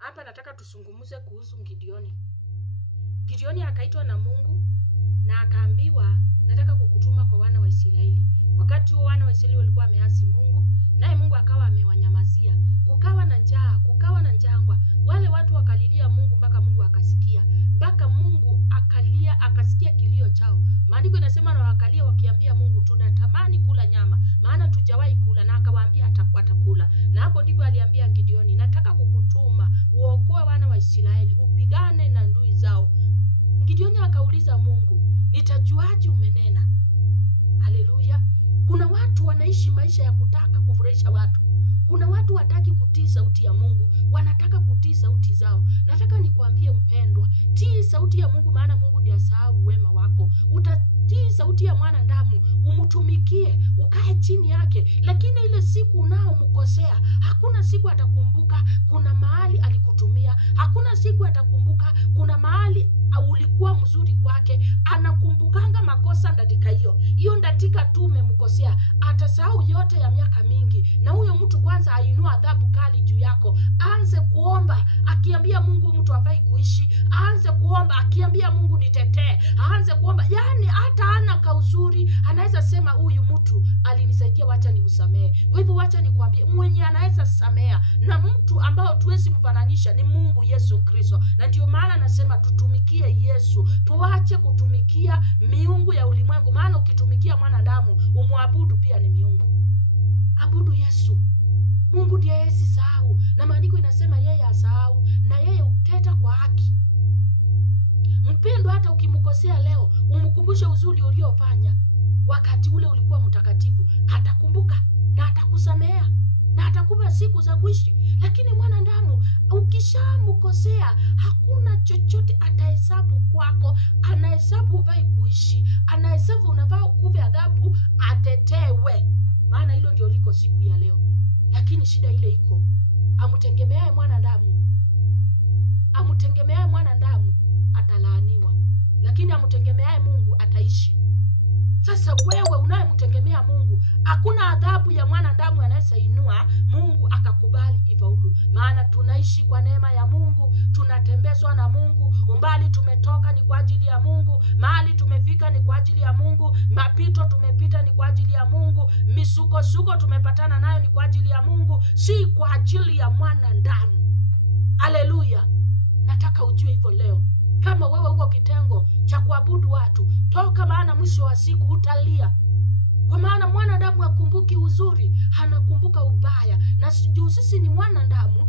Hapa nataka tusungumuze kuhusu Gideoni. Gideoni akaitwa na Mungu na akaambiwa, nataka kukutuma kwa wana wa Israeli. Wakati huo wana wa Israeli walikuwa wameasi Mungu, naye Mungu akawa amewanyamazia. Kukawa na njaa, kukawa na njangwa. Wale watu wakalilia Mungu mpaka Mungu akasikia. Mpaka Mungu akalia, akasikia kilio chao. Maandiko inasema na wakalia wakiambia Mungu, tunatamani kula nyama, maana tujawahi kula, na akawaambia atakula. Na hapo ndipo aliambia Gideoni, nataka kukutuma uokoe wana wa Israeli, upigane na ndui zao. Gideoni akauliza Mungu, nitajuaje umenena? Haleluya. Kuna watu wanaishi maisha ya kutaka kufurahisha watu. Kuna watu wataki kutii sauti ya Mungu, wanataka kutii sauti zao. Nataka nikuambie mpendwa, tii sauti ya Mungu, maana Mungu ndiye asahau wema wako. Utatii sauti ya mwanadamu, umtumikie, ukae chini yake, lakini ile siku unaomkosea, hakuna siku atakumbuka kuna mahali alikutumia. Hakuna siku atakumbuka kuna mahali ulikuwa mzuri kwake. Anakumbukanga makosa ndatika hiyo ndatika tu umemkosea. Atasahau yote ya miaka mingi. Na huyo mtu kwanza ainua adhabu kali juu yako. Aanze kuomba akiambia Mungu mtu hafai kuishi. Aanze kuomba akiambia Mungu nitetee. Aanze kuomba, yani hata ana kauzuri, anaweza sema huyu mtu alinisaidia, wacha nimsamehe. Kwa hivyo wacha nikwambie, mwenye anaweza samea na mtu ambao tuwezi mfananisha ni Mungu Yesu Kristo. Na ndio maana nasema tutumikie Yesu. Tuache kutumikia miungu ya ulimwengu, maana ukitumikia mwanadamu umwabudu pia ni miungu. Abudu Yesu. Mungu ndiye hesahau, na maandiko inasema yeye asahau na yeye uteta kwa haki. Mpendwa, hata ukimkosea leo, umkumbushe uzuri uliofanya wakati ule ulikuwa mtakatifu, atakumbuka na atakusamea na atakupa siku za kuishi. Lakini mwanadamu ukishamkosea, hakuna chochote atahesabu kwako. Anahesabu hufai kuishi, anahesabu unafaa kupe adhabu, atetewe. Maana hilo ndio liko siku ya leo. Lakini shida ile iko, amtegemeaye mwanadamu atalaaniwa, lakini amtegemeaye Mungu ataishi. Sasa wewe unayemtegemea Mungu, hakuna adhabu ya mwanadamu anaweza inua Mungu akakubali ifaulu. Maana tunaishi kwa neema ya Mungu, tunatembezwa na Mungu. Umbali tumetoka ni kwa ajili ya Mungu, mahali tumefika ni kwa ajili ya Mungu, mapito tumepita ni kwa ajili ya Mungu, misukosuko tumepatana nayo ni kwa ajili ya Mungu, si kwa ajili ya mwanadamu. Haleluya. Nataka ujue hivyo leo. Kama wewe uko kitengo cha kuabudu watu, toka, maana mwisho wa siku utalia. Kwa maana mwanadamu hakumbuki uzuri, anakumbuka ubaya. Na juu sisi ni wanadamu,